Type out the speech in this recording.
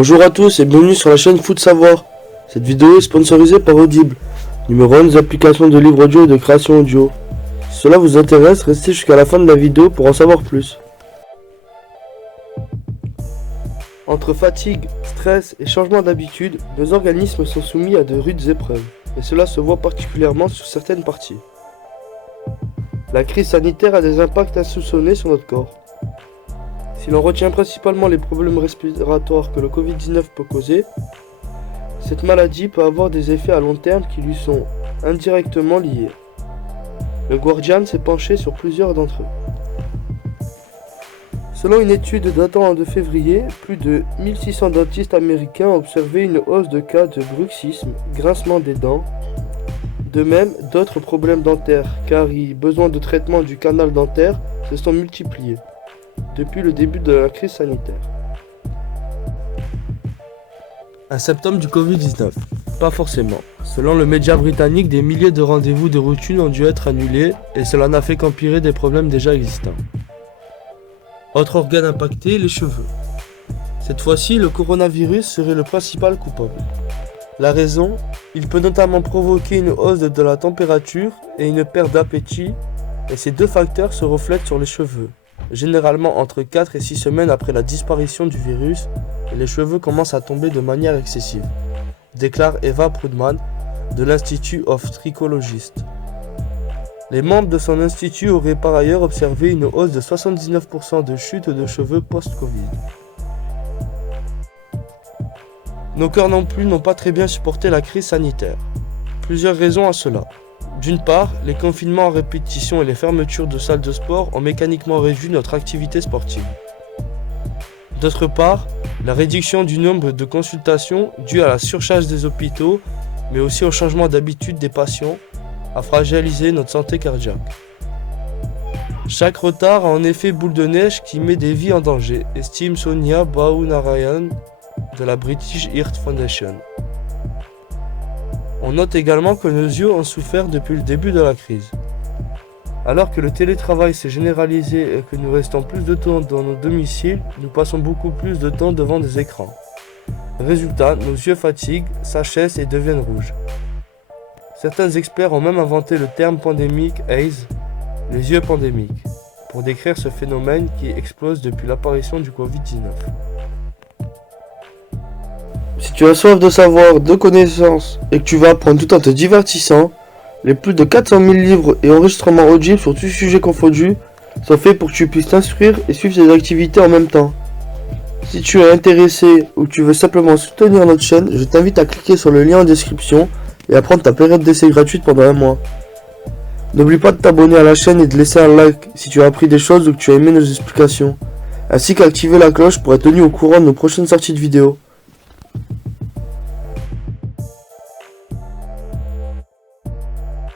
Bonjour à tous et bienvenue sur la chaîne Foot Savoir. Cette vidéo est sponsorisée par Audible, numéro 1 des applications de livres audio et de création audio. Si cela vous intéresse, restez jusqu'à la fin de la vidéo pour en savoir plus. Entre fatigue, stress et changement d'habitude, nos organismes sont soumis à de rudes épreuves, et cela se voit particulièrement sur certaines parties. La crise sanitaire a des impacts insoupçonnés sur notre corps. Si l'on retient principalement les problèmes respiratoires que le Covid-19 peut causer, cette maladie peut avoir des effets à long terme qui lui sont indirectement liés. Le Guardian s'est penché sur plusieurs d'entre eux. Selon une étude datant de février, plus de 1600 dentistes américains ont observé une hausse de cas de bruxisme, grincement des dents. De même, d'autres problèmes dentaires, besoin de traitement du canal dentaire, se sont multipliés depuis le début de la crise sanitaire. Un symptôme du Covid-19? Pas forcément. Selon le média britannique, des milliers de rendez-vous de routine ont dû être annulés et cela n'a fait qu'empirer des problèmes déjà existants. Autre organe impacté, les cheveux. Cette fois-ci, le coronavirus serait le principal coupable. La raison? Il peut notamment provoquer une hausse de la température et une perte d'appétit, et ces deux facteurs se reflètent sur les cheveux. Généralement entre 4 et 6 semaines après la disparition du virus, les cheveux commencent à tomber de manière excessive, déclare Eva Prudman de l'Institute of Trichologists. Les membres de son institut auraient par ailleurs observé une hausse de 79% de chute de cheveux post-Covid. Nos cœurs non plus n'ont pas très bien supporté la crise sanitaire. Plusieurs raisons à cela. D'une part, les confinements en répétition et les fermetures de salles de sport ont mécaniquement réduit notre activité sportive. D'autre part, la réduction du nombre de consultations due à la surcharge des hôpitaux, mais aussi au changement d'habitude des patients, a fragilisé notre santé cardiaque. Chaque retard a en effet boule de neige qui met des vies en danger, estime Sonia Baunarayan de la British Heart Foundation. On note également que nos yeux ont souffert depuis le début de la crise. Alors que le télétravail s'est généralisé et que nous restons plus de temps dans nos domiciles, nous passons beaucoup plus de temps devant des écrans. Résultat, nos yeux fatiguent, s'achèvent et deviennent rouges. Certains experts ont même inventé le terme pandémique EYES, les yeux pandémiques, pour décrire ce phénomène qui explose depuis l'apparition du Covid-19. Si tu as soif de savoir, de connaissances et que tu vas apprendre tout en te divertissant, les plus de 400 000 livres et enregistrements audibles sur tous sujets confondus sont faits pour que tu puisses t'instruire et suivre tes activités en même temps. Si tu es intéressé ou que tu veux simplement soutenir notre chaîne, je t'invite à cliquer sur le lien en description et à prendre ta période d'essai gratuite pendant un mois. N'oublie pas de t'abonner à la chaîne et de laisser un like si tu as appris des choses ou que tu as aimé nos explications, ainsi qu'activer la cloche pour être tenu au courant de nos prochaines sorties de vidéos.